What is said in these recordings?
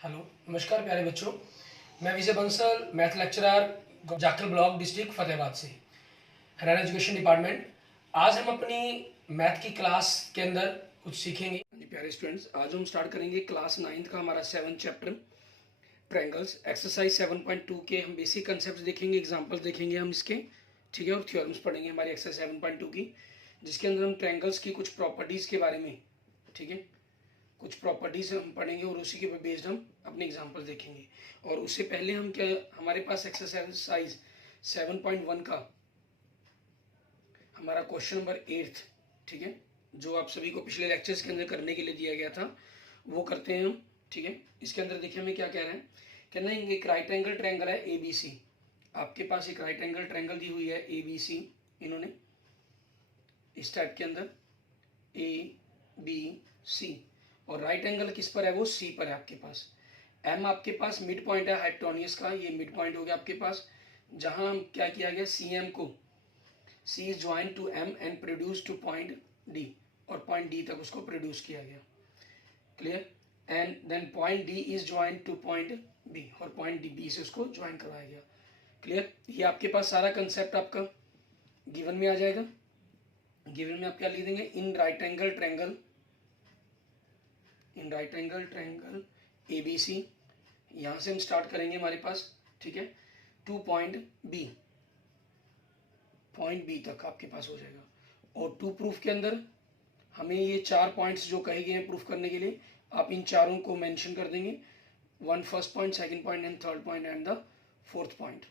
Hello, नमस्कार प्यारे बच्चों। मैं Vijay Bansal, math lecturer, Jakhal block, district Fatehabad से, हरियाणा एजुकेशन डिपार्टमेंट। आज हम अपनी मैथ की क्लास के अंदर कुछ सीखेंगे। प्यारे स्टूडेंट्स, आज हम स्टार्ट करेंगे क्लास 9th का हमारा 7th चैप्टर ट्रायंगल्स, एक्सरसाइज 7.2 के हम बेसिक कंसेप्ट देखेंगे, एग्जाम्पल्स देखेंगे हम इसके, ठीक है, और थ्योरम्स पढ़ेंगे हमारी एक्सरसाइज 7.2 की, जिसके अंदर हम ट्रायंगल्स की कुछ प्रॉपर्टीज़ के बारे में, ठीक है, कुछ प्रॉपर्टीज हम पढ़ेंगे और उसी के बेस्ड हम अपने एग्जांपल देखेंगे। और उससे पहले हम क्या, हमारे पास एक्सरसाइज 7.1 का हमारा क्वेश्चन नंबर 8, ठीक है, जो आप सभी को पिछले लेक्चर्स के अंदर करने के लिए दिया गया था, वो करते हैं हम, ठीक है। इसके अंदर देखिए हमें क्या कह रहे हैं, कहना है एक राइट एंगल ट्रायंगल है ए बी सी। आपके पास एक राइट एंगल ट्रायंगल दी हुई है ए बी सी, इन्होंने इस टाइप के अंदर ए बी सी, और राइट एंगल किस पर है, वो सी पर है आपके पास। एम आपके पास मिड पॉइंट है हाइपोटेन्यूज का, ये मिड पॉइंट हो गया आपके पास, जहां हम क्या किया गया, सी एम को, C is join to M and produce to point D, और पॉइंट डी तक उसको प्रोड्यूस किया गया, clear. And then point D is join to point B, और पॉइंट डी बी से उसको ज्वाइन करवाया गया, क्लियर। ये आपके पास सारा कंसेप्ट आपका गिवन में आ जाएगा। गिवन में आप क्या लिख देंगे, in right angle triangle, in right angle triangle A B C, यहां से हम स्टार्ट करेंगे हमारे पास, ठीक है, टू पॉइंट बी तक आपके पास हो जाएगा। और टू प्रूफ के अंदर हमें ये 4 पॉइंट्स जो कहे गए हैं प्रूफ करने के लिए, आप इन चारों को मेंशन कर देंगे, one first point, second point and third point and the fourth point.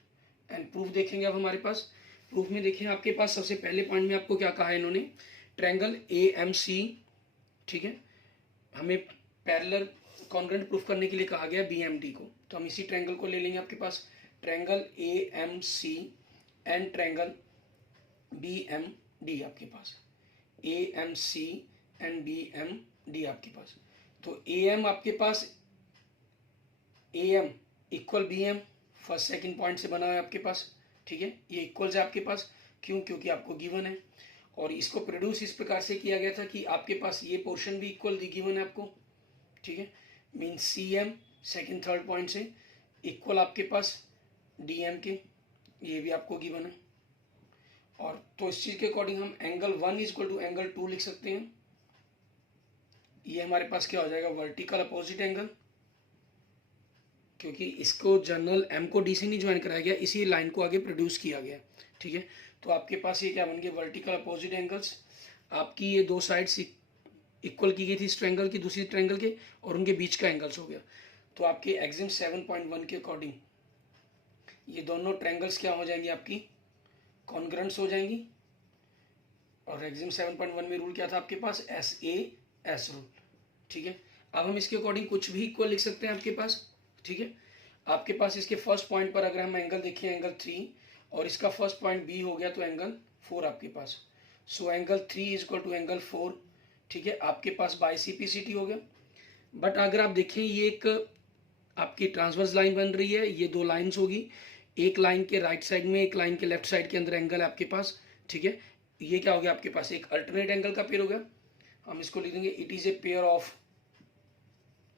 And proof देखेंगे अब हमारे पास। प्रूफ में देखिए आपके पास सबसे पहले पॉइंट में आपको क्या कहा है इन्होंने, ट्रायंगल ए एम सी, ठीक है, हमें पैरेलल कॉन्ग्रुएंट प्रूफ करने के लिए कहा गया बी एम डी को, तो हम इसी ट्रायंगल को ले लेंगे आपके पास, triangle A M C and triangle B M D आपके पास, A M C and B M D आपके पास। तो ए एम आपके पास, A M equal B M, first second point से बना है आपके पास, ठीक है, ये इक्वल है आपके पास, क्यों, क्योंकि आपको गिवन है। और इसको प्रोड्यूस इस प्रकार से किया गया था कि आपके पास ये पोर्शन भी इक्वल गिवन है आपको, ठीक है, mean C M second third point से इक्वल आपके पास डी एम के, ये भी आपको गिवन है। और तो इस चीज के अकॉर्डिंग हम angle 1 is equal to angle 2 लिख सकते हैं। ये हमारे पास क्या हो जाएगा, वर्टिकल अपोजिट एंगल, क्योंकि इसको जनरल एम को डी से नहीं ज्वाइन कराया गया, इसी लाइन को आगे प्रोड्यूस किया गया, ठीक है। तो आपके पास ये क्या बन गया, वर्टिकल अपोजिट एंगल्स। आपकी ये दो साइड्स इक्वल की गई थी इस ट्रायंगल की, दूसरी ट्रायंगल के, और उनके बीच का एंगल्स हो गया। तो आपके एग्जाम 7.1 के अकॉर्डिंग ये दोनों ट्रायंगल्स क्या हो जाएंगी, आपकी कॉन्ग्रुएंट्स हो जाएंगी। और एग्जाम 7.1 में रूल क्या था आपके पास, एस ए एस रूल, ठीक है। अब हम इसके अकॉर्डिंग कुछ भी इक्वल लिख सकते हैं आपके पास, ठीक है। आपके पास इसके फर्स्ट पॉइंट पर अगर हम एंगल देखें एंगल 3, और इसका फर्स्ट पॉइंट बी हो गया तो एंगल 4 आपके पास, so angle 3 is equal to angle 4, ठीक है, आपके पास बाई सीपीसीटी हो गया। बट अगर आप देखें ये एक आपकी ट्रांसवर्स लाइन बन रही है, ये दो लाइंस होगी, एक लाइन के राइट साइड में, एक लाइन के लेफ्ट साइड के अंदर एंगल है आपके पास, ठीक है। ये क्या हो गया आपके पास, एक अल्टरनेट एंगल का पेयर हो गया। हम इसको लिख देंगे, it is a pair of,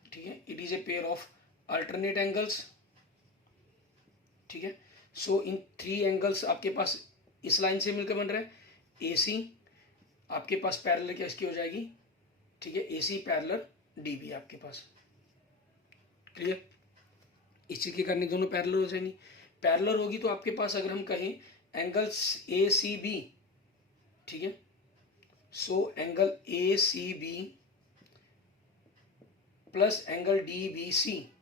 ठीक है, it is a pair of alternate angles, ठीक है। सो इन 3 एंगल्स आपके पास इस लाइन से मिलकर बन रहा है, ए सी आपके पास पैरेलल क्या इसकी हो जाएगी, ठीक है, ए सी पैरेलल डी बी आपके पास, क्लियर। इस चीज के करने दोनों पैरेलल हो जाएंगी। पैरेलल होगी तो आपके पास अगर हम कहें एंगल्स ए सी बी, ठीक है, so angle A C B plus angle D B C,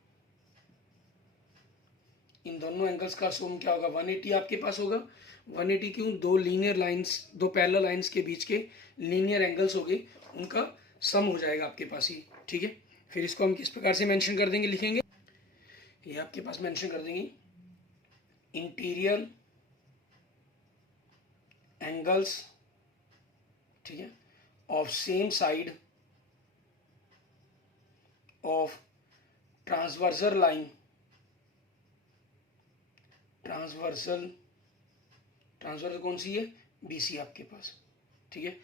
इन दोनों एंगल्स का सम क्या होगा, 180 आपके पास होगा। 180 क्यों, दो लीनियर लाइंस, दो पैरेलल लाइंस के बीच के लीनियर एंगल्स हो गए, उनका सम हो जाएगा आपके पास ही, ठीक है। फिर इसको हम किस प्रकार से मेंशन कर देंगे, लिखेंगे, ये आपके पास मेंशन कर देंगे, इंटीरियर एंगल्स, ठीक है, of same side of transversal line, transversal कौन सी है, बीसी आपके पास, ठीक है,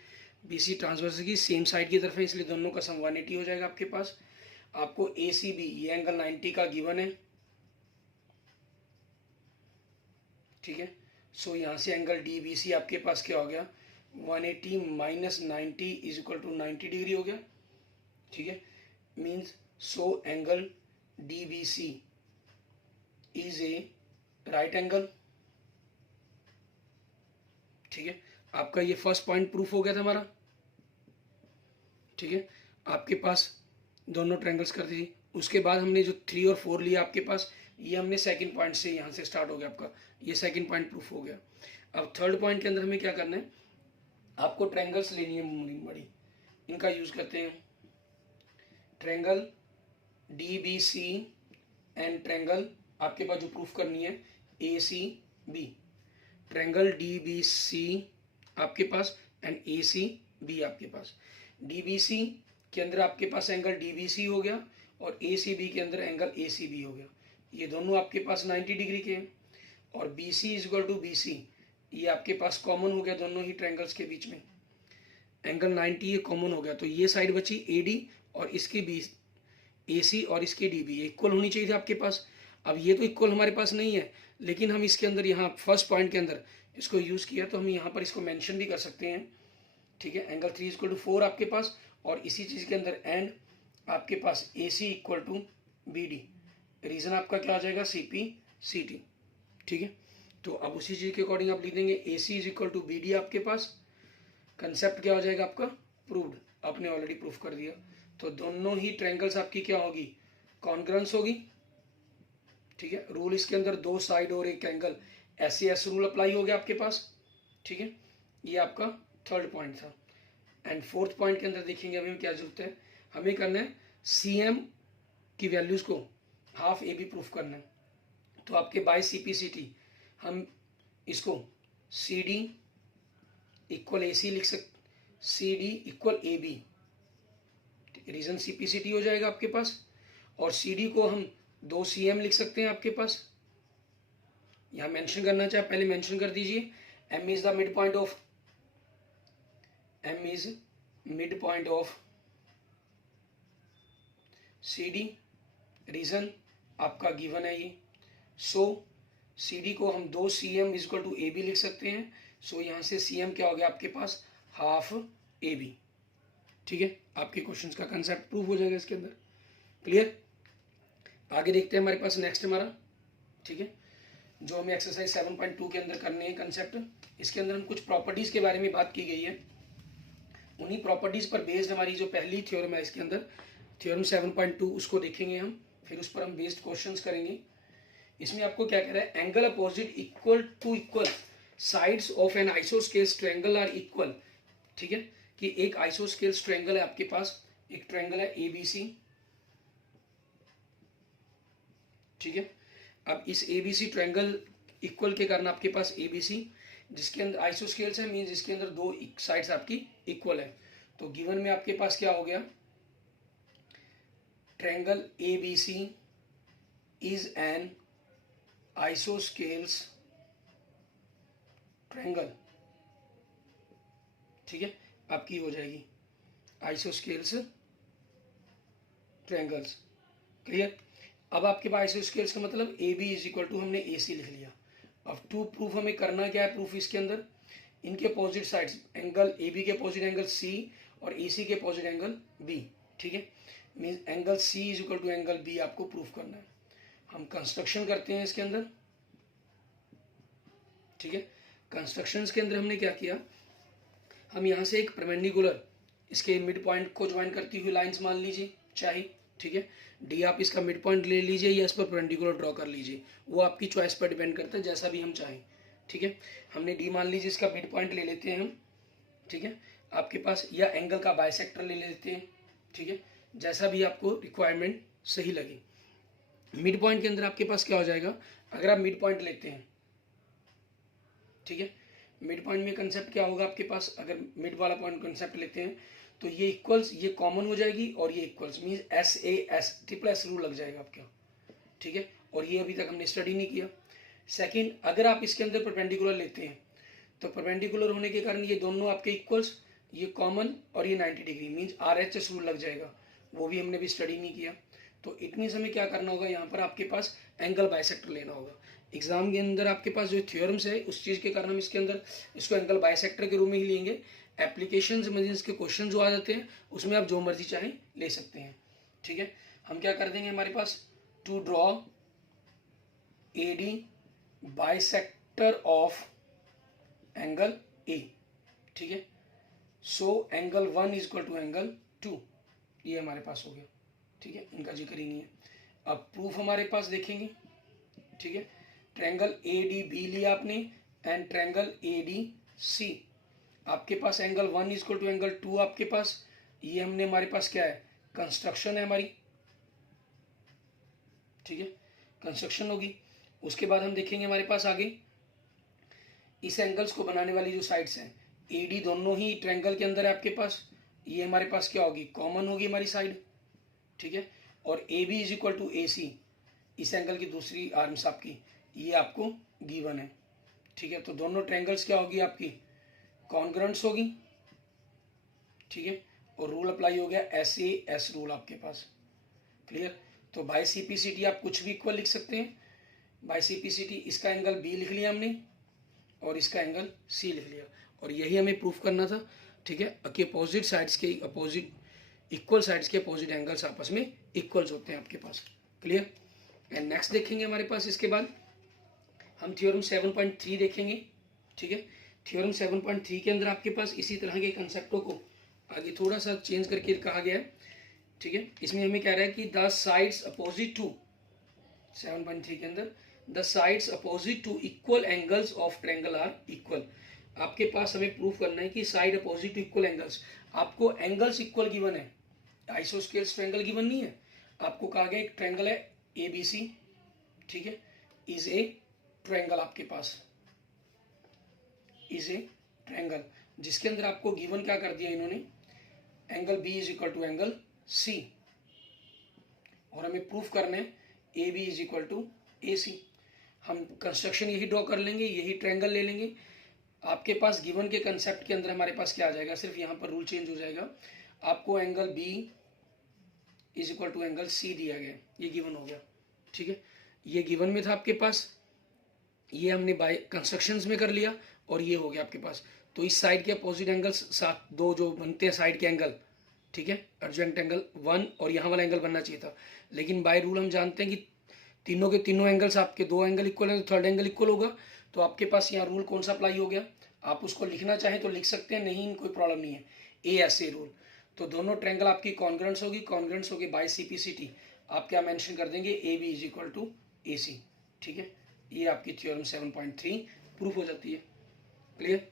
बीसी ट्रांसवर्सल की सेम साइड की तरफ है, इसलिए दोनों का सम 180 हो जाएगा आपके पास। आपको ACB ये एंगल 90 का गिवन है, ठीक है। सो यहाँ से एंगल DBC आपके पास क्या हो गया, 180 minus 90 is equal to 90 degree हो गया, ठीक है। Means so angle DBC is a right angle, ठीक है। आपका ये फर्स्ट पॉइंट प्रूफ हो गया था हमारा, ठीक है। आपके पास दोनों ट्रायंगल्स कर दी। उसके बाद हमने जो 3 और 4 लिया आपके पास, ये हमने सेकंड पॉइंट से यहाँ से स्टार्ट हो गया आपका, ये सेकंड पॉइंट प्रूफ हो गया। अब थर्ड पॉइंट के अंदर हमें क्या करना है, आपको ट्रायंगल्स लेनी है बड़ी, इनका यूज करते हैं। ट्रायंगल DBC एंड ट्रायंगल आपके पास जो प्रूफ करनी है ACB, ट्रायंगल DBC आपके पास एंड ACB आपके पास। DBC के अंदर आपके पास एंगल DBC हो गया और ACB के अंदर एंगल ACB हो गया, ये दोनों आपके पास 90 डिग्री के हैं। और BC is equal to BC, ये आपके पास कॉमन हो गया दोनों ही ट्रायंगल्स के बीच में, एंगल 90 ये कॉमन हो गया। तो ये साइड बची AD और इसके बीच AC और इसके DB, ये इक्वल होनी चाहिए थी आपके पास। अब ये तो इक्वल हमारे पास नहीं है, लेकिन हम इसके अंदर यहाँ फर्स्ट पॉइंट के अंदर इसको यूज़ किया, तो हम यहाँ पर इसको मेंशन भी कर सकते हैं, ठीक है। एंगल 3 इक्वल टू 4 आपके पास, और इसी चीज़ के अंदर एंड आपके पास AC equal to BD, reason आपका क्या आ जाएगा CPCT, ठीक है। तो अब उसी चीज़ के अकॉर्डिंग आप लिख देंगे AC is equal to BD, आपके पास कंसेप्ट क्या हो जाएगा आपका प्रूव्ड, आपने ऑलरेडी प्रूफ कर दिया। तो दोनों ही ट्रायंगल्स आपकी क्या होगी, कॉन्ग्रुएंस होगी, ठीक है। रूल इसके अंदर 2 साइड और एक एंगल, SAS रूल अप्लाई हो गया आपके पास, ठीक है। ये आपका थर्ड पॉइंट था। एंड फोर्थ पॉइंट के अंदर देखेंगे अभी क्या जरूरत है, हमें करना है CM की वैल्यूज को हाफ AB प्रूफ करना है। तो आपके बाय CPCT हम इसको CD इक्वल AC लिख सकते, CD equal AB, reason CPCT हो जाएगा आपके पास। और CD को हम 2 CM लिख सकते हैं आपके पास, यहां मेंशन करना चाहे पहले मेंशन कर दीजिए। M is the mid point of, M is mid point of CD, reason आपका गिवन है ये। सो CD को हम 2 CM is equal to AB लिख सकते हैं। सो यहाँ से CM क्या हो गया आपके पास, हाफ AB, ठीक है। आपके क्वेश्चंस का कंसेप्ट प्रूव हो जाएगा इसके अंदर, क्लियर। आगे देखते हैं हमारे पास नेक्स्ट हमारा, ठीक है, जो हमें एक्सरसाइज 7.2 के अंदर करने हैं कंसेप्ट। इसके अंदर हम कुछ प्रॉपर्टीज के बारे में बात की गई है, उन्हीं प्रॉपर्टीज पर बेस्ड हमारी जो पहली थ्योरम है इसके अंदर, थ्योरम 7.2, उसको देखेंगे हम, फिर उस पर हम बेस्ड क्वेश्चंस करेंगे। इसमें आपको क्या कह रहा है, angle opposite equal to equal sides of an isosceles triangle are equal, ठीक है। कि एक आइसोस्केल्स ट्रायंगल है आपके पास, एक ट्रायंगल है ABC, ठीक है। अब इस ABC ट्रायंगल इक्वल के कारण आपके पास ABC जिसके अंदर आइसोस्केल्स है, मींस जिसके अंदर 2 साइड्स आपकी इक्वल है। तो गिवन में आपके पास क्या हो गया, triangle ABC is an isosceles triangle, ठीक है। आपकी हो जाएगी आइसोस्केल्स ट्रायंगल्स, क्लियर। अब आपके पास आइसोस्केल्स का मतलब AB इज इक्वल टू हमने AC लिख लिया। अब टू प्रूफ हमें करना क्या है, प्रूफ इसके अंदर इनके अपोजिट साइड्स, एंगल AB के अपोजिट एंगल C और AC के अपोजिट एंगल B, ठीक है। Means angle C is equal to angle B आपको प्रूफ करना है। हम कंस्ट्रक्शन करते हैं इसके अंदर, ठीक है। कंस्ट्रक्शंस के अंदर हमने क्या किया, हम यहाँ से एक परपेंडिकुलर इसके मिड पॉइंट को ज्वाइन करती हुई लाइंस मान लीजिए चाहे, ठीक है। D आप इसका मिड पॉइंट ले लीजिए या इस पर परपेंडिकुलर ड्रॉ कर लीजिए, वो आपकी चॉइस पर डिपेंड करता है, जैसा भी हम चाहें, ठीक है। हमने D मान लीजिए इसका मिड पॉइंट ले लेते हैं हम, ठीक है। आपके पास या एंगल का बाइसेक्टर ले लेते हैं, ठीक है, जैसा भी आपको रिक्वायरमेंट सही लगे। मिड पॉइंट के अंदर आपके पास क्या हो जाएगा, अगर आप मिड पॉइंट लेते हैं, ठीक है, मिड पॉइंट में कंसेप्ट क्या होगा आपके पास, अगर मिड वाला पॉइंट कंसेप्ट लेते हैं तो ये इक्वल्स, ये कॉमन हो जाएगी और ये equals, means SAS triple S rule लग जाएगा आपका, ठीक है। और ये अभी तक हमने स्टडी नहीं किया। सेकंड, अगर आप इसके अंदर परपेंडिकुलर लेते हैं तो परपेंडिकुलर होने के कारण ये दोनों आपके इक्वल्स, ये कॉमन और ये 90 डिग्री, मींस RHS रूल लग जाएगा। वो भी हमने भी स्टडी नहीं किया। तो इट मीन्स हमें क्या करना होगा, यहाँ पर आपके पास एंगल बाइसेक्टर लेना होगा। एग्जाम के अंदर आपके पास जो थ्योरम्स है उस चीज़ के कारण हम इसके अंदर इसको एंगल बाइसेक्टर के रूप में ही लेंगे। एप्लीकेशन में इसके क्वेश्चन जो आ जाते हैं उसमें आप जो मर्जी चाहें ले सकते हैं, ठीक है। हम क्या कर देंगे, हमारे पास to draw AD bisector of angle A, ठीक है। So angle 1 is equal to angle 2, ये हमारे पास हो गया, ठीक है, इनका जिक्र ही नहीं है। अब प्रूफ हमारे पास देखेंगे, ठीक है। ट्रायंगल ADB लिया आपने एंड ट्रायंगल ADC, आपके पास angle 1 is equal to angle 2 आपके पास, ये हमने हमारे पास क्या है, कंस्ट्रक्शन है हमारी, ठीक है, कंस्ट्रक्शन होगी। उसके बाद हम देखेंगे हमारे पास आगे इस एंगल्स को बनाने वाली जो साइड्स हैं, AD दोनों ही ट्रायंगल के अंदर है आपके पास, ये हमारे पास क्या होगी, कॉमन होगी हमारी साइड, ठीक है। और AB is equal to AC, इस एंगल की दूसरी आर्म्स आपकी, ये आपको गिवन है, ठीक है। तो दोनों ट्रायंगल्स क्या होगी आपकी, कॉन्ग्रुएंट्स होगी, ठीक है। और रूल अप्लाई हो गया SAS रूल आपके पास, क्लियर। तो बाय CPCT आप कुछ भी इक्वल लिख सकते हैं। बाय CPCT इसका एंगल B लिख लिया हमने और इसका एंगल C लिख लिया, और यही हमें प्रूफ करना था, ठीक है, कि अपोजिट साइड्स के अपोजिट इक्वल साइड्स के अपोजिट एंगल्स आपस में इक्वल्स होते हैं आपके पास, क्लियर। एंड नेक्स्ट देखेंगे हमारे पास इसके बाद हम थ्योरम 7.3 देखेंगे, ठीक है। थ्योरम 7.3 के अंदर आपके पास इसी तरह के कंसेप्टों को आगे थोड़ा सा चेंज करके कहा गया है, ठीक है। इसमें हमें कह रहा है कि द साइड्स अपोजिट टू 7.3 के अंदर the sides opposite to equal angles of triangle are equal. आपके पास हमें प्रूफ करना है कि side opposite to equal angles, आपको एंगल्स इक्वल गिवन है, आइसोस्केल्स ट्रायंगल गिवन नहीं है। आपको कहा गया एक ट्रायंगल है ABC, ठीक है, इज ए ट्रायंगल, आपके पास इज ए ट्रायंगल जिसके अंदर आपको गिवन क्या कर दिया इन्होंने, angle B is equal to angle C, और हमें प्रूफ करना है AB is equal to AC। हम कंस्ट्रक्शन यही ड्रॉ कर लेंगे, यही ट्रायंगल ले लेंगे। आपके पास गिवन के कंसेप्ट के अंदर हमारे पास क्या आ जाएगा, सिर्फ यहाँ पर रूल चेंज हो जाएगा। आपको angle B is equal to angle C दिया गया, ये गिवन हो गया, ठीक है। ये गिवन में था आपके पास, ये हमने बाय कंस्ट्रक्शंस में कर लिया, और ये हो गया आपके पास। तो इस साइड के अपोजिट एंगल्स साथ दो जो बनते हैं साइड के एंगल, ठीक है, एडजेंट एंगल 1 और यहाँ वाला एंगल बनना चाहिए था। लेकिन बाय रूल हम जानते हैं कि तीनों के तीनों एंगल्स, आपके दो एंगल इक्वल है तो थर्ड एंगल इक्वल होगा। तो आपके पास यहाँ रूल कौन सा अप्लाई हो गया, आप उसको लिखना चाहें तो लिख सकते हैं, नहीं कोई प्रॉब्लम नहीं है, ASA रूल। तो दोनों ट्रायंगल आपकी कॉन्ग्रुएंट्स होगी, कॉन्ग्रुएंट्स होगी बाय CPCT, आप क्या मेंशन कर देंगे, AB is equal to AC, ठीक है। ये आपकी थ्योरम 7.3 प्रूफ हो जाती है, क्लियर।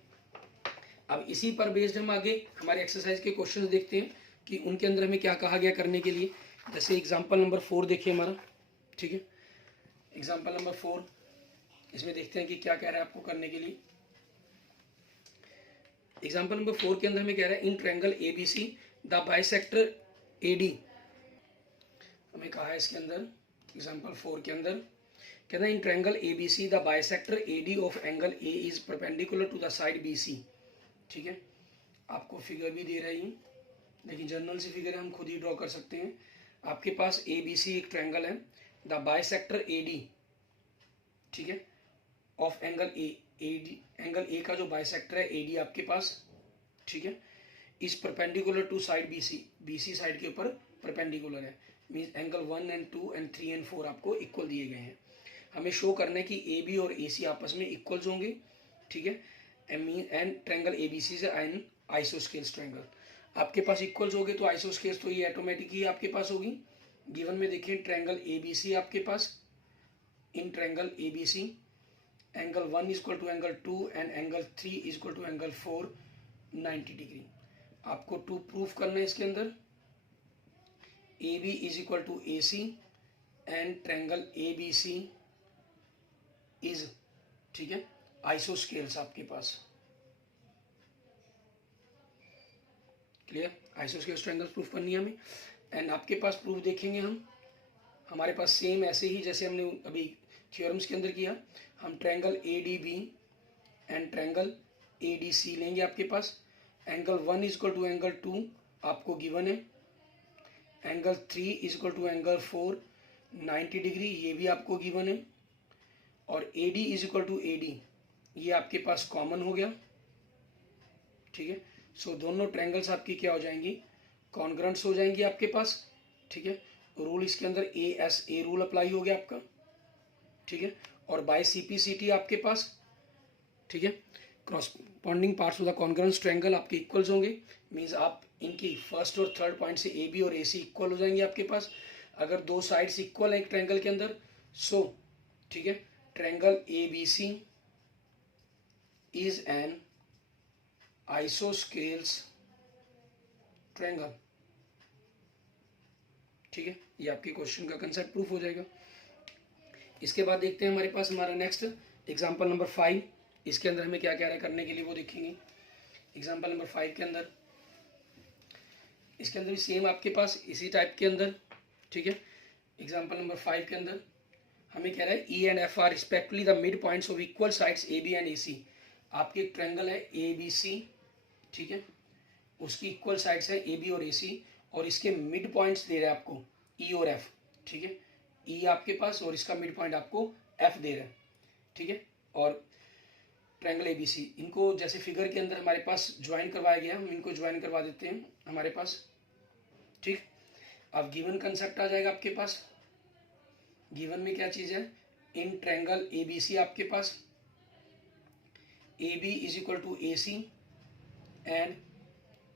अब इसी पर बेस्ड हम आगे हमारे एक्सरसाइज के क्वेश्चंस देखते हैं कि उनके अंदर हमें क्या कहा गया करने के लिए। जैसे एग्जांपल नंबर 4 देखिए हमारा, ठीक है, एग्जांपल नंबर 4, इसमें देखते हैं कि क्या कह रहा है आपको करने के लिए। एग्जांपल नंबर 4 के अंदर हमें कह रहा है in triangle ABC the bisector AD, हमें कहा है इसके अंदर एग्जांपल 4 के अंदर कहना है in triangle ABC the bisector AD of angle A is perpendicular to the side BC, ठीक है। आपको फिगर भी दे रही है, लेकिन जनरल सी फिगर हम खुद ही ड्रॉ कर सकते हैं। आपके पास ABC एक ट्रायंगल है, द बाइसेक्टर AD, ठीक है, of angle AD, angle A का जो बाइसेक्टर है AD आपके पास, ठीक है, is perpendicular to side BC side के ऊपर परपेंडिकुलर है, means angle 1 and 2 and 3 and 4 आपको इक्वल दिए गए हैं। हमें शो करना है कि AB और AC आपस में इक्वल्स होंगे, ठीक है, एंड ट्रायंगल ABC से एन आइसोस्केल्स ट्रायंगल आपके पास इक्वल्स हो गए, तो आइसोस्केल्स तो ये ऑटोमेटिक ही आपके पास होगी। गिवन में देखिए ट्रायंगल ABC आपके पास, in triangle ABC angle 1 is equal to angle 2 and angle 3 is equal to angle 4 90 degree. आपको टू प्रूफ करना है इसके अंदर AB is equal to AC and triangle ABC is, ठीक है, आइसोस्केल्स आपके पास, क्लियर। आइसोस्केल्स ट्रायंगल्स प्रूफ करनी है हमें। एंड आपके पास प्रूफ देखेंगे हम, हमारे पास सेम ऐसे ही जैसे हमने अभी थ्योरम्स के अंदर किया, हम triangle ADB and triangle ADC लेंगे। आपके पास angle 1 is equal to angle 2 आपको गिवन है, angle 3 is equal to angle 4 90 degree, ये भी आपको गिवन है। और A D is equal to A D, ये आपके पास कॉमन हो गया, ठीक है। सो दोनों ट्रायंगल्स आपकी क्या हो जाएंगी, कॉन्ग्रुएंट्स हो जाएंगी आपके पास, ठीक है। रूल इसके अंदर A S A rule apply हो गया आपका, ठीक है। और by C P C T आपके पास, ठीक है, corresponding parts of the congruent triangle आपके इक्वल्स होंगे। मींस आप इनकी फर्स्ट और थर्ड पॉइंट से ए बी और ए सी इक्वल हो जाएंगे आपके पास। अगर दो साइड्स इक्वल है एक ट्रायंगल के अंदर, सो ठीक है, triangle A B C is an isosceles triangle, ठीक है। ये आपके क्वेश्चन का कंसेप्ट प्रूफ हो जाएगा। इसके बाद देखते हैं हमारे पास हमारा नेक्स्ट एग्जांपल नंबर 5। इसके अंदर हमें क्या क्या है करने के लिए वो देखेंगे। एग्जांपल नंबर 5 के अंदर, इसके अंदर भी सेम आपके पास इसी टाइप के अंदर, ठीक है। एग्जांपल नंबर 5 के अंदर हमें कह रहा है E and F are respectively the mid points of equal sides A B and A C. आपके एक ट्रायंगल है ए बी सी, ठीक है, उसकी इक्वल साइड्स है ए बी और ए सी, और इसके मिड पॉइंट्स दे रहा है आपको ई और एफ, ठीक है। ई आपके पास और इसका मिड पॉइंट आपको एफ दे रहा है, ठीक है। और ट्रायंगल ए बी सी, इनको जैसे फिगर के अंदर हमारे पास ज्वाइन करवाया गया, हम इनको ज्वाइन करवा देते हैं हमारे पास, ठीक। अब गिवन कंसेप्ट आ जाएगा आपके पास। गिवन में क्या चीज़ है, in triangle A B C आपके पास A B is equal to A C and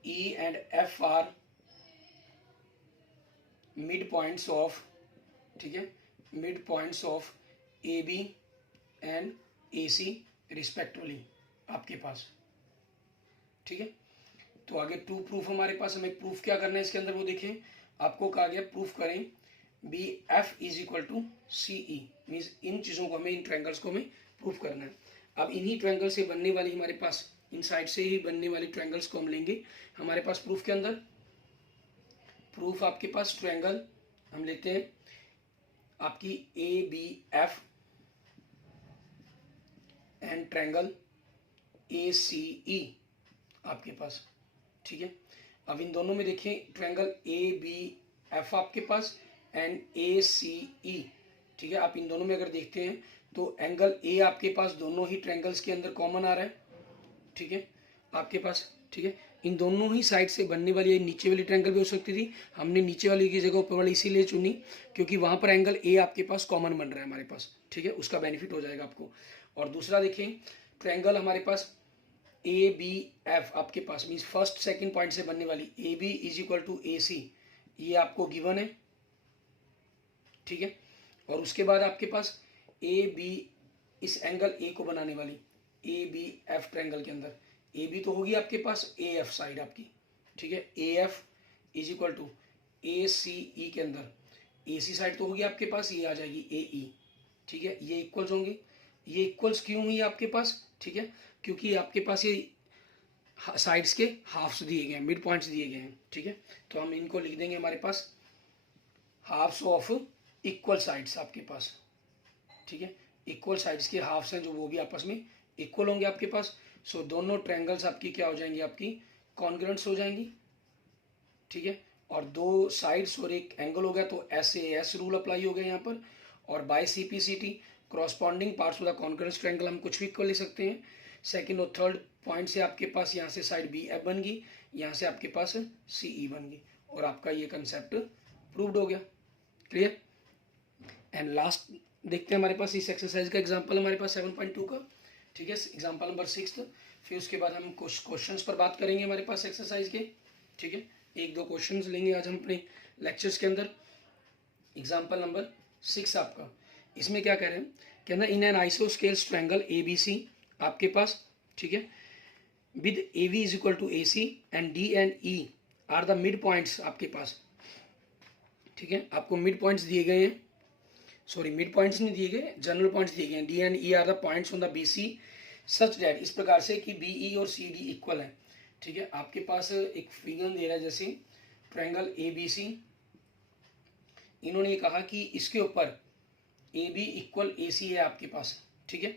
E and F are mid points of, ठीक है, mid points of AB and AC respectively आपके पास, ठीक है। तो आगे टू प्रूफ हमारे पास, हमें प्रूफ क्या करना है इसके अंदर वो देखें। आपको कहा गया प्रूफ करें B F is equal to C E, means इन चीज़ों को हमें, इन ट्रायंगल्स को हमें प्रूफ करना है। अब इन्हीं ट्रायंगल से बनने वाली हमारे पास, इन साइड से ही बनने वाली ट्रायंगल्स को हम लेंगे हमारे पास प्रूफ के अंदर। प्रूफ आपके पास ट्रायंगल हम लेते हैं आपकी A B F and triangle A C E आपके पास, ठीक है। अब इन दोनों में देखें ट्रायंगल ए बी एफ आपके पास एंड ए सी ई, ठीक है। आप इन दोनों में अगर देखते हैं तो एंगल ए आपके पास दोनों ही ट्रायंगल्स के अंदर कॉमन आ रहा है, ठीक है, आपके पास, ठीक है। इन दोनों ही साइड से बनने वाली नीचे वाली ट्रायंगल भी हो सकती थी, हमने नीचे वाली की जगह ऊपर वाली इसीलिए चुनी क्योंकि वहां पर एंगल ए आपके पास कॉमन बन रहा है हमारे पास, ठीक है, उसका बेनिफिट हो जाएगा आपको। और दूसरा देखें ट्रायंगल हमारे पास ए बी एफ आपके पास, मीन्स फर्स्ट सेकंड पॉइंट से बनने वाली A B is equal to A C, ये आपको गिवन है, ठीक है। और उसके बाद आपके पास ए बी, इस एंगल ए को बनाने वाली ए बी एफ ट्रायंगल के अंदर ए बी तो होगी आपके पास ए एफ साइड आपकी, ठीक है। A F is equal to A C E के अंदर ए सी साइड तो होगी आपके पास, ये आ जाएगी ए ई, ठीक है। ये इक्वल्स होंगे, ये इक्वल्स क्यों हुई आपके पास, ठीक है, क्योंकि आपके पास ये साइड्स के हाफ्स दिए गए हैं, मिड पॉइंट्स दिए गए हैं, ठीक है। तो हम इनको लिख देंगे हमारे पास हाफ्स ऑफ इक्वल साइड्स आपके पास, ठीक है। इक्वल साइड्स के हाफ्स हैं जो वो भी आपस में इक्वल होंगे आपके पास। सो दोनों ट्रायंगल्स आपकी क्या हो जाएंगी, आपकी कॉन्ग्रुएंट्स हो जाएंगी, ठीक है। और दो साइड्स और एक एंगल हो गया तो S A S rule apply हो गया यहाँ पर। और by C P C T corresponding parts of the congruent triangle हम कुछ भी कर ले सकते हैं। सेकंड और थर्ड पॉइंट से आपके पास यहाँ से साइड बी एफ बन गई, यहाँ से आपके पास सी ई बन गई, और आपका ये कंसेप्ट प्रूव्ड हो गया। क्लियर। एंड लास्ट देखते हैं हमारे पास इस एक्सरसाइज का एग्जांपल हमारे पास 7.2 का, ठीक है, एग्जांपल नंबर 6। फिर उसके बाद हम कुछ क्वेश्चंस पर बात करेंगे हमारे पास एक्सरसाइज के, ठीक है। एक दो क्वेश्चंस लेंगे आज हम अपने लेक्चर्स के अंदर। एग्जांपल नंबर 6 आपका, इसमें क्या कह रहे हैं, कहना in an isosceles triangle A B C आपके पास, ठीक है, with A B is equal to A C and D and E are the mid points आपके पास, ठीक है। आपको मिड पॉइंट्स दिए गए हैं, सॉरी मिड पॉइंट्स नहीं दिए गए, जनरल पॉइंट्स दिए गए हैं। D and E are the points on the B C such that, इस प्रकार से कि बी ई और सी डी इक्वल है, ठीक है। आपके पास एक फिगर दे रहा है जैसे ट्रायंगल ए बी सी, इन्होंने ये कहा कि इसके ऊपर ए बी इक्वल ए सी है आपके पास, ठीक है।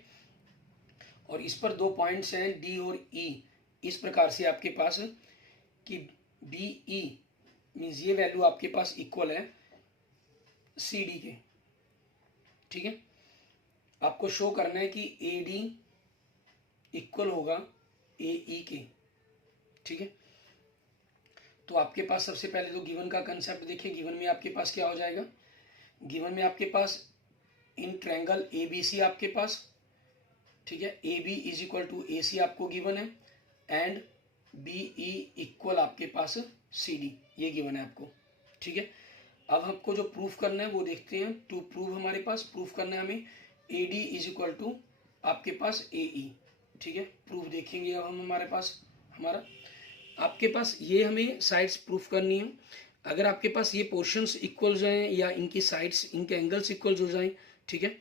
और इस पर दो पॉइंट्स हैं डी और ई, इस प्रकार से आपके पास कि बी ई मीन्स ये वैल्यू आपके पास इक्वल है सी डी के, ठीक है। आपको शो करना है कि ए डी इक्वल होगा ए ई के, ठीक है। तो आपके पास सबसे पहले तो गिवन का कंसेप्ट देखिए। गिवन में आपके पास क्या हो जाएगा, गिवन में आपके पास in triangle A B C आपके पास, ठीक है, A B is equal to A C आपको गिवन है एंड बी ई इक्वल आपके पास सी डी, ये गिवन है आपको, ठीक है। अब हमको जो प्रूफ करना है वो देखते हैं। टू प्रूव हमारे पास प्रूफ करना है हमें A D is equal to आपके पास ए ई, ठीक है। प्रूफ देखेंगे अब हम, हमारे पास हमारा आपके पास ये हमें साइड्स प्रूफ करनी है। अगर आपके पास ये पोर्शंस इक्वल हो जाएं या इनकी साइड्स, इनके एंगल्स इक्वल हो जाएं, ठीक है।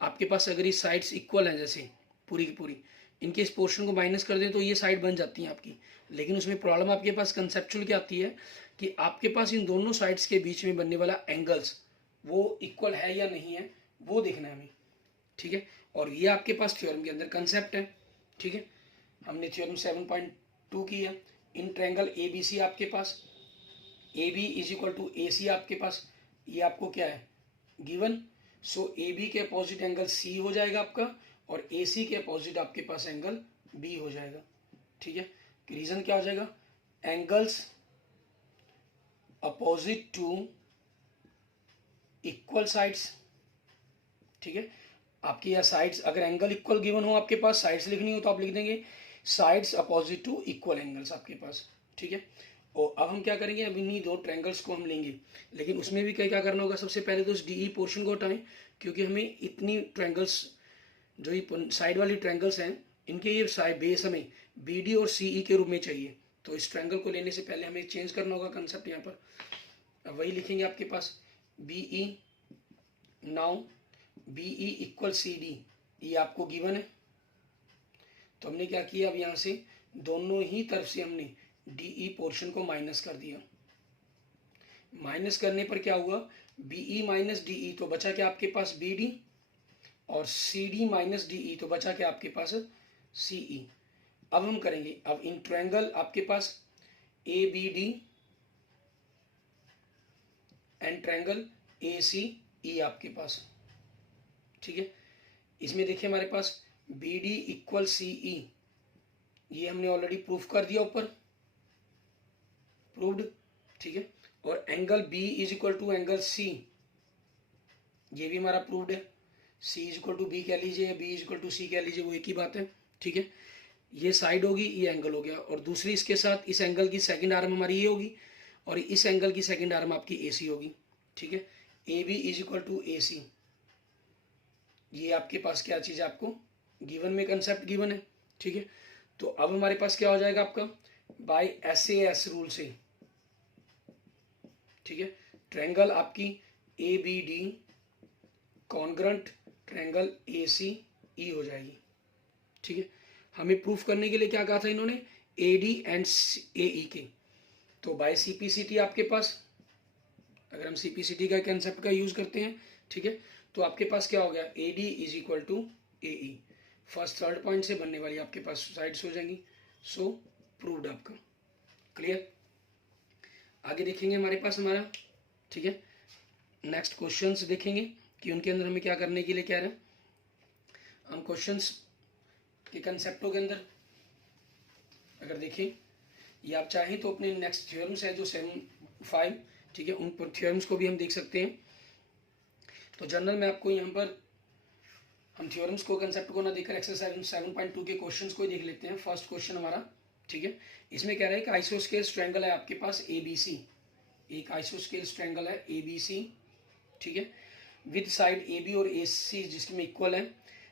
आपके पास अगर ये साइड्स इक्वल हैं जैसे पूरी की पूरी, इनके इस पोर्शन को माइनस कर दें तो ये साइड बन जाती हैं आपकी। लेकिन उसमें प्रॉब्लम आपके पास कंसेप्चुअल क्या आती है कि आपके पास इन दोनों साइड्स के बीच में बनने वाला एंगल्स वो इक्वल है या नहीं है, वो देखना है हमें, ठीक है। और ये आपके पास थ्योरम के अंदर कंसेप्ट है, ठीक है। हमने थ्योरम 7.2 की है। In triangle A B C आपके पास A B is equal to A C आपके पास, ये आपको क्या है गिवन। सो ए बी के अपोजिट एंगल सी हो जाएगा आपका और ए सी के अपोजिट आपके पास एंगल बी हो जाएगा, ठीक है। रीजन क्या हो जाएगा, angles opposite to equal sides, ठीक है। आपकी यह साइड्स, अगर एंगल इक्वल गिवन हो आपके पास, साइड्स लिखनी हो तो आप लिख देंगे sides opposite to equal angles आपके पास, ठीक है। और अब हम क्या करेंगे, अब इन्हीं दो ट्रायंगल्स को हम लेंगे, लेकिन उसमें भी क्या करना होगा, सबसे पहले तो इस डी ई पोर्शन को हटाएं, क्योंकि हमें इतनी ट्रायंगल्स जो ये साइड वाली ट्रायंगल्स हैं इनके ये साइड बेस हमें बी डी और सी ई के रूप में चाहिए। तो इस ट्रायंगल को लेने से पहले हमें चेंज करना होगा कंसेप्ट यहाँ पर। अब वही लिखेंगे आपके पास B E, now B E equal C D, ये आपको गिवन है। तो हमने क्या किया, अब यहाँ से दोनों ही तरफ से हमने डी ई पोर्शन को माइनस कर दिया। माइनस करने पर क्या हुआ, B E minus D E तो बचा क्या आपके पास बी डी, और C D minus D E तो बचा क्या आपके पास सी ई। अब हम करेंगे, अब इन ट्रायंगल आपके पास A B D and triangle A C E आपके पास, ठीक है। इसमें देखिए हमारे पास B D equal C E, ये हमने ऑलरेडी प्रूफ कर दिया ऊपर, प्रूव्ड, ठीक है। और angle B is equal to angle C, ये भी हमारा प्रूव्ड है। C is equal to B कह लीजिए या B is equal to C कह लीजिए, वो एक ही बात है, ठीक है। ये साइड होगी, ये एंगल हो गया, और दूसरी इसके साथ इस एंगल की सेकंड आर्म हमारी ये होगी और इस एंगल की सेकंड आर्म आपकी ए सी होगी, ठीक है। A B is equal to A C, ये आपके पास क्या चीज़ है, आपको गिवन में कंसेप्ट गिवन है, ठीक है। तो अब हमारे पास क्या हो जाएगा आपका, बाय एस रूल से, ठीक है, ट्रायंगल आपकी A B D congruent triangle A C E हो जाएगी, ठीक है। हमें प्रूफ करने के लिए क्या कहा था इन्होंने, A D and A E के। तो by C P C T आपके पास, अगर हम सी पी सी टी का कंसेप्ट का यूज करते हैं, ठीक है, तो आपके पास क्या हो गया, A D is equal to A E, first third point से बनने वाली आपके पास साइड्स हो जाएंगी। सो प्रूव्ड आपका, क्लियर। आगे देखेंगे हमारे पास हमारा, ठीक है, नेक्स्ट क्वेश्चंस देखेंगे कि उनके अंदर हमें क्या करने के लिए कह रहे हैं। हम क्वेश्चंस के कंसेप्टों के अंदर अगर देखें, ये आप चाहें तो अपने नेक्स्ट थ्योरम्स है जो 7.5, ठीक है, उन पर थ्योरम्स को भी हम देख सकते हैं। तो जनरल में आपको यहाँ पर हम थ्योरम्स को कंसेप्ट को ना देखकर एक्सरसाइज 7.2 के क्वेश्चंस को ही देख लेते हैं। फर्स्ट क्वेश्चन हमारा, ठीक है, इसमें कह रहा है कि आइसोस्केल्स ट्रायंगल है आपके पास ए बी सी, एक आइसोस्केल्स ट्रायंगल है ए बी सी, ठीक है, विद साइड ए बी और ए सी जिसमें इक्वल है।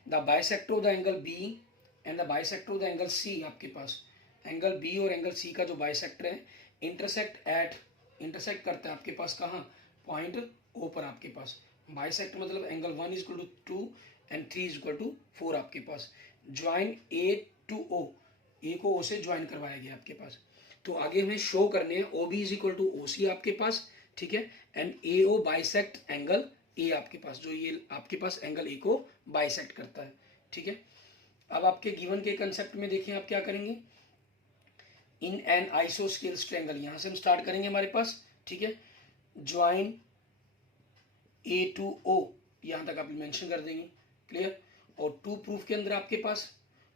The bisector of the angle B and the bisector of the angle C, आपके पास एंगल बी और एंगल सी का जो बाइसेक्टर है इंटरसेक्ट करता है आपके पास कहाँ, पॉइंट ओ पर आपके पास। बाइसेक्टर मतलब angle 1 is equal to 2 and 3 is equal to 4 आपके पास। ज्वाइन ए टू ओ, ए को ओ से ज्वाइन करवाया गया आपके पास। तो आगे हमें शो करने हैं O B is equal to O C आपके पास, ठीक है, and A O bisect angle A आपके पास, जो ये आपके पास एंगल ए को बाइसेक्ट करता है, ठीक है। अब आपके गिवन के कंसेप्ट में देखिए आप क्या करेंगे, इन एन आइसोस्केल्स ट्रायंगल, यहाँ से हम स्टार्ट करेंगे हमारे पास, ठीक है, ज्वाइन ए टू ओ, यहाँ तक आप मेंशन कर देंगे, क्लियर। और टू प्रूफ के अंदर आपके पास,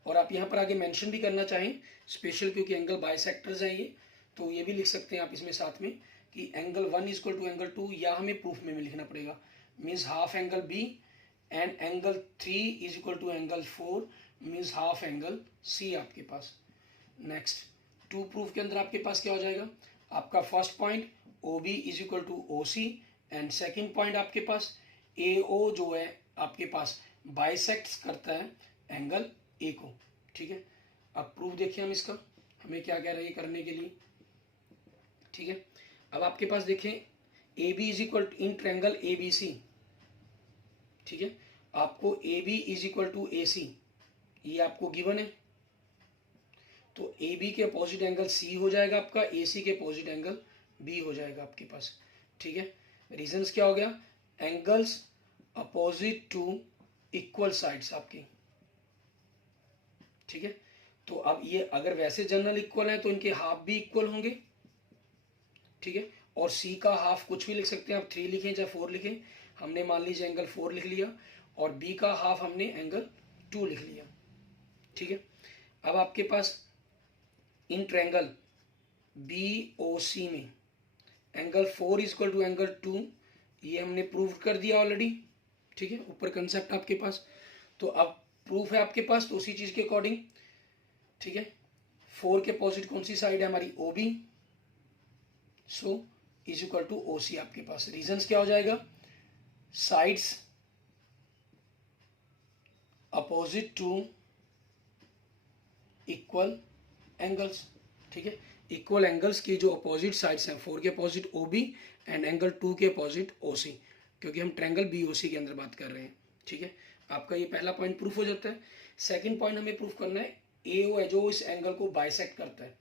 और आप यहाँ पर आगे मेंशन भी करना चाहें स्पेशल, क्योंकि एंगल बाइसेक्टर्स हैं ये, तो ये भी लिख सकते हैं आप इसमें साथ में कि angle 1 is equal to angle 2, या हमें प्रूफ में लिखना पड़ेगा, means half angle B, and angle 3 is equal to angle 4 means half angle C आपके पास। नेक्स्ट टू प्रूफ के अंदर आपके पास क्या हो जाएगा, आपका first point O B is equal to O C, and second point आपके पास ए ओ जो है आपके पास बाइसेक्ट्स करता है एंगल ए को, ठीक है। अब प्रूफ देखिए हम इसका, हमें क्या कह रहा है ये करने के लिए, ठीक है। अब आपके पास देखें A B is equal in triangle A B C, ठीक है, आपको A B is equal to A C, ये आपको गिवन है, तो ए बी के अपोजिट एंगल सी हो जाएगा आपका, ए सी के अपोजिट एंगल बी हो जाएगा आपके पास, ठीक है। रीजंस क्या हो गया, angles opposite to equal sides आपकी, ठीक है। तो अब ये अगर वैसे जनरल इक्वल है तो इनके हाफ भी इक्वल होंगे, ठीक है। और सी का हाफ कुछ भी लिख सकते हैं आप, 3 लिखें चाहे 4 लिखें, हमने मान लीजिए एंगल 4 लिख लिया, और बी का हाफ हमने एंगल 2 लिख लिया, ठीक है। अब आपके पास in triangle B O C में angle 4 is equal to angle 2, ये हमने प्रूव कर दिया ऑलरेडी, ठीक है, ऊपर कंसेप्ट आपके पास। तो अब प्रूफ है आपके पास, तो उसी चीज के अकॉर्डिंग, ठीक है, 4 के अपोजिट कौन सी साइड है हमारी, O B, so is equal to O C आपके पास। रीजंस क्या हो जाएगा, sides opposite to equal angles, ठीक है, इक्वल एंगल्स की जो अपोजिट साइड्स हैं, 4 के opposite O B and angle 2 के अपोजिट ओ सी, क्योंकि हम ट्रायंगल बी ओ सी के अंदर बात कर रहे हैं, ठीक है। आपका ये पहला पॉइंट प्रूफ हो जाता है। सेकंड पॉइंट हमें प्रूफ करना है ए ओ है जो इस एंगल को बाइसेक्ट करता है,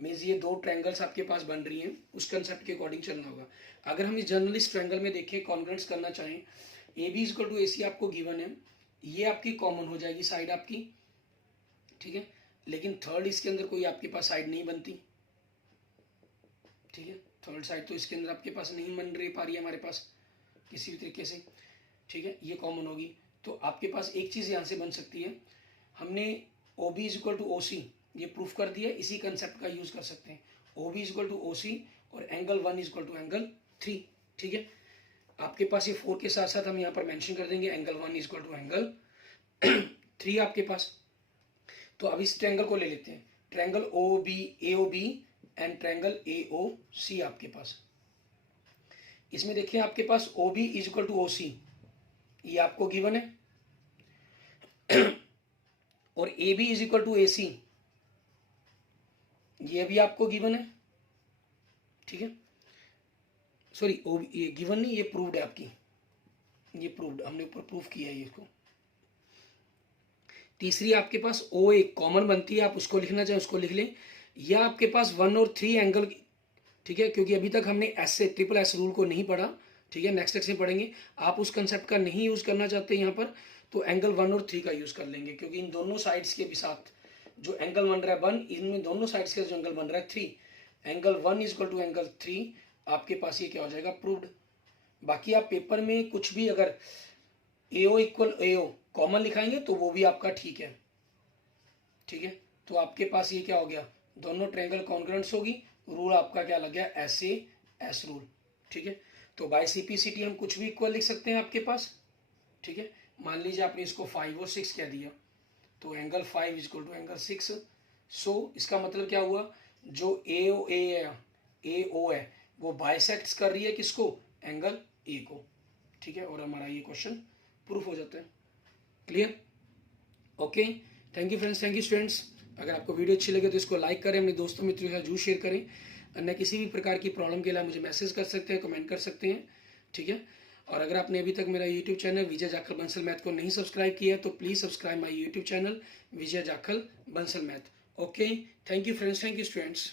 मीन्स ये दो ट्रायंगल्स आपके पास बन रही हैं, उस कंसेप्ट के अकॉर्डिंग चलना होगा। अगर हम इस जर्नलिस्ट ट्रायंगल में देखें, कॉन्ग्रेंट्स करना चाहें, A B equal to A C आपको गिवन है, ये आपकी कॉमन हो जाएगी साइड आपकी, ठीक है, लेकिन थर्ड इसके अंदर कोई आपके पास साइड नहीं बनती, ठीक है, थर्ड साइड तो इसके अंदर आपके पास नहीं बन रही पा रही है हमारे पास किसी भी तरीके से, ठीक है, ये कॉमन होगी। तो आपके पास एक चीज़ यहाँ से बन सकती है, हमने O B is equal to O C ये प्रूफ कर दिया, इसी कंसेप्ट का यूज कर सकते हैं, O B is equal to O C और angle 1 is equal to angle 3, ठीक है। आपके पास ये 4 के साथ साथ हम यहाँ पर मेंशन कर देंगे angle 1 is equal to angle 3 आपके पास। तो अब इस ट्रायंगल को ले लेते हैं, triangle O B and triangle A O C आपके पास। इसमें देखिए आपके पास O B is equal to O C, ये आपको गिवन है, और A B is equal to A C, ये भी आपको गिवन है, ठीक है। सॉरी, ओ ये गिवन नहीं, ये प्रूव्ड है आपकी, ये प्रूव्ड, हमने ऊपर प्रूफ किया है इसको। तीसरी आपके पास ओ एक कॉमन बनती है, आप उसको लिखना चाहें उसको लिख लें, या आपके पास 1 और 3 एंगल, ठीक है, क्योंकि अभी तक हमने एस से ट्रिपल एस रूल को नहीं पढ़ा, ठीक है, नेक्स्ट लेक्चर में पढ़ेंगे। आप उस कंसेप्ट का नहीं यूज करना चाहते यहाँ पर, तो एंगल 1 और 3 का यूज कर लेंगे, क्योंकि इन दोनों साइड्स के भी साथ जो एंगल बन रहा है 1, इनमें दोनों साइड्स के जो एंगल बन रहा है 3, angle 1 is equal to angle 3, आपके पास ये क्या हो जाएगा, प्रूव्ड। बाकी आप पेपर में कुछ भी अगर AO इक्वल AO कॉमन लिखाएंगे तो वो भी आपका ठीक है, ठीक है। तो आपके पास ये क्या हो गया, दोनों ट्रायंगल कॉन्ग्रुएंट्स होगी, रूल आपका क्या लग गया, एस रूल, ठीक है। तो बाय CP/CT हम कुछ भी इक्वल लिख सकते हैं आपके पास, ठीक है। मान लीजिए आपने इसको 5 और 6 कह दिया, तो angle 5 is equal to angle 6, so इसका मतलब क्या हुआ, जो AO है वो बाइसेक्ट्स कर रही है किसको, एंगल A को, ठीक है। और हमारा ये क्वेश्चन प्रूफ हो जाता है, clear, okay. Thank you friends, thank you students. अगर आपको वीडियो अच्छी लगे तो इसको लाइक करें, अपने दोस्तों मित्रों के साथ जरूर शेयर करें। अन्य किसी भी प्रकार की प्रॉब्लम के लिए मुझे मैसेज कर सकते हैं, कमेंट कर सकते हैं, ठीक है। और अगर आपने अभी तक मेरा यूट्यूब चैनल विजय जाखल बंसल मैथ को नहीं सब्सक्राइब किया है तो please subscribe my YouTube channel Vijay Jakhal Bansal math, okay. Thank you friends, thank you students.